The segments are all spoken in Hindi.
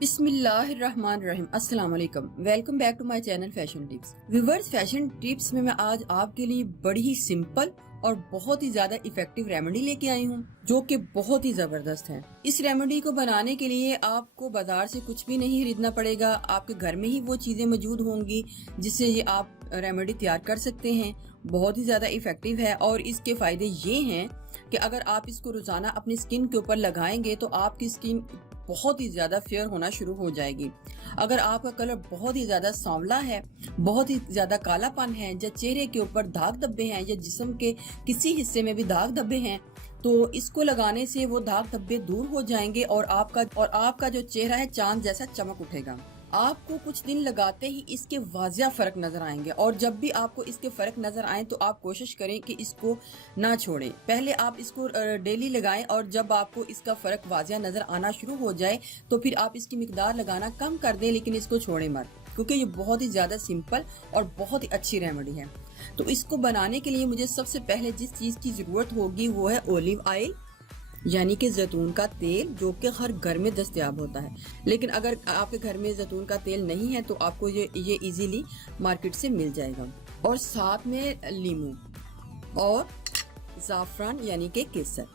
बिस्मिल्लाहिर्रहमानिर्रहीम। अस्सलाम वालेकुम। Welcome back to my channel fashion tips. Viewers, fashion tips में मैं आज आपके लिए बड़ी ही सिंपल और बहुत ही ज्यादा इफेक्टिव रेमेडी लेके आई हूँ जो कि बहुत ही जबरदस्त है। इस रेमेडी को बनाने के लिए आपको बाजार से कुछ भी नहीं खरीदना पड़ेगा। आपके घर में ही वो चीजें मौजूद होंगी जिससे ये आप रेमेडी तैयार कर सकते हैं। बहुत ही ज्यादा इफेक्टिव है और इसके फायदे ये हैं कि अगर आप इसको रोजाना अपनी स्किन के ऊपर लगाएंगे तो आपकी स्किन बहुत ही ज्यादा फेयर होना शुरू हो जाएगी। अगर आपका कलर बहुत ही ज्यादा सांवला है, बहुत ही ज्यादा कालापन है, या चेहरे के ऊपर दाग धब्बे हैं या जिस्म के किसी हिस्से में भी दाग धब्बे हैं, तो इसको लगाने से वो दाग धब्बे दूर हो जाएंगे और आपका जो चेहरा है चांद जैसा चमक उठेगा। आपको कुछ दिन लगाते ही इसके वाजिया फर्क नजर आएंगे और जब भी आपको इसके फर्क नजर आए तो आप कोशिश करें कि इसको ना छोड़ें। पहले आप इसको डेली लगाएं और जब आपको इसका फर्क वाजिया नजर आना शुरू हो जाए तो फिर आप इसकी मिकदार लगाना कम कर दें, लेकिन इसको छोड़ें मत, क्योंकि ये बहुत ही ज्यादा सिंपल और बहुत ही अच्छी रेमेडी है। तो इसको बनाने के लिए मुझे सबसे पहले जिस चीज की जरूरत होगी वो है ऑलिव ऑयल, यानी कि जैतून का तेल, जो कि हर घर में दस्तयाब होता है। लेकिन अगर आपके घर में जैतून का तेल नहीं है तो आपको ये इजीली मार्केट से मिल जाएगा। और साथ में लीमू और ज़ाफ़रान यानी कि केसर,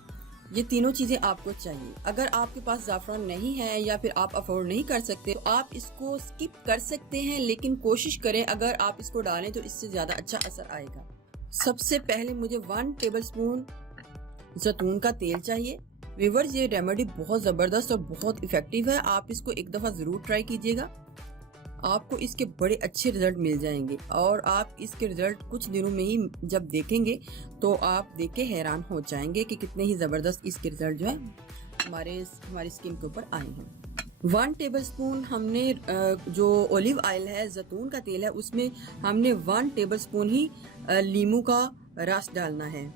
ये तीनों चीजें आपको चाहिए। अगर आपके पास ज़ाफ़रान नहीं है या फिर आप अफोर्ड नहीं कर सकते तो आप इसको स्किप कर सकते हैं, लेकिन कोशिश करें अगर आप इसको डालें तो इससे ज्यादा अच्छा असर आएगा। सबसे पहले मुझे 1 टेबलस्पून जैतून का तेल चाहिए। व्यूअर्स, ये रेमेडी बहुत जबरदस्त और बहुत इफेक्टिव है। आप इसको एक दफा जरूर ट्राई कीजिएगा, आपको इसके बड़े अच्छे रिजल्ट मिल जाएंगे और आप इसके रिजल्ट कुछ दिनों में ही जब देखेंगे तो आप देख के हैरान हो जाएंगे कि कितने ही जबरदस्त इसके रिजल्ट जो है हमारी स्किन के ऊपर आए हैं। 1 टेबलस्पून हमने जो ऑलिव ऑयल है, जैतून का तेल है, उसमें हमने 1 टेबलस्पून ही लीमू का रस डालना है।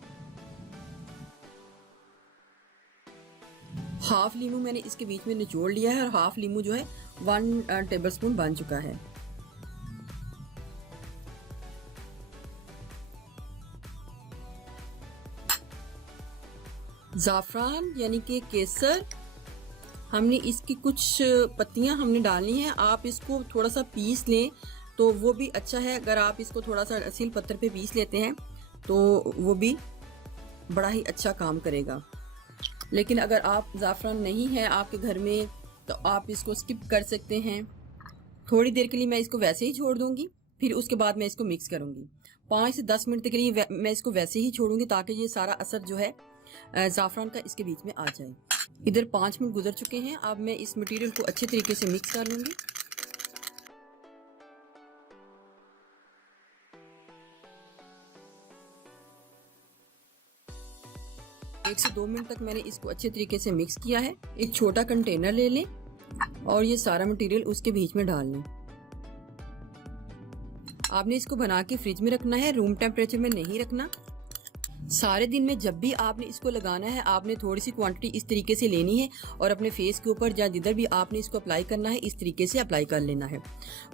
हाफ लीमू मैंने इसके बीच में निचोड़ लिया है और हाफ लीमू जो है 1 टेबलस्पून बन चुका है। ज़ाफ़रान यानी कि केसर, हमने इसकी कुछ पत्तियां हमने डालनी है। आप इसको थोड़ा सा पीस लें तो वो भी अच्छा है। अगर आप इसको थोड़ा सा सिल पत्थर पे पीस लेते हैं तो वो भी बड़ा ही अच्छा काम करेगा। लेकिन अगर आप ज़ाफ़रान नहीं है आपके घर में तो आप इसको स्किप कर सकते हैं। थोड़ी देर के लिए मैं इसको वैसे ही छोड़ दूंगी, फिर उसके बाद मैं इसको मिक्स करूंगी। 5 से 10 मिनट के लिए मैं इसको वैसे ही छोड़ूंगी ताकि ये सारा असर जो है ज़ाफ़रान का इसके बीच में आ जाए। इधर 5 मिनट गुजर चुके हैं। अब मैं इस मटेरियल को अच्छे तरीके से मिक्स कर लूंगी। एक से 2 मिनट तक मैंने इसको अच्छे तरीके से मिक्स किया है। एक छोटा कंटेनर ले लें और ये सारा मटेरियल उसके बीच में डाल लें। आपने इसको बना के फ्रिज में रखना है, रूम टेम्परेचर में नहीं रखना। सारे दिन में जब भी आपने इसको लगाना है आपने थोड़ी सी क्वांटिटी इस तरीके से लेनी है और अपने फेस के ऊपर या जिधर भी आपने इसको अप्लाई करना है इस तरीके से अप्लाई कर लेना है।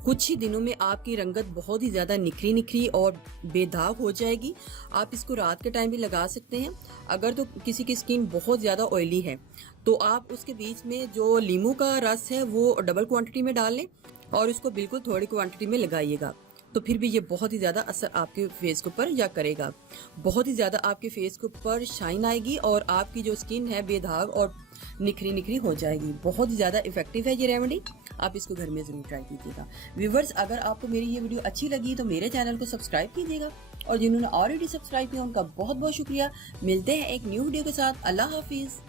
कुछ ही दिनों में आपकी रंगत बहुत ही ज़्यादा निखरी और बेदाग हो जाएगी। आप इसको रात के टाइम भी लगा सकते हैं। अगर तो किसी की स्किन बहुत ज़्यादा ऑयली है तो आप उसके बीच में जो लीमू का रस है वो डबल क्वांटिटी में डाल लें और उसको बिल्कुल थोड़ी क्वांटिटी में लगाइएगा, तो फिर भी ये बहुत ही ज़्यादा असर आपके फेस के ऊपर या करेगा। बहुत ही ज़्यादा आपके फेस के ऊपर शाइन आएगी और आपकी जो स्किन है बेदाग और निखरी हो जाएगी। बहुत ही ज़्यादा इफेक्टिव है ये रेमेडी, आप इसको घर में ज़रूर ट्राई कीजिएगा। व्यूअर्स, अगर आपको मेरी ये वीडियो अच्छी लगी तो मेरे चैनल को सब्सक्राइब कीजिएगा और जिन्होंने ऑलरेडी सब्सक्राइब किया उनका बहुत बहुत शुक्रिया। मिलते हैं एक न्यू वीडियो के साथ। अल्लाह हाफिज़।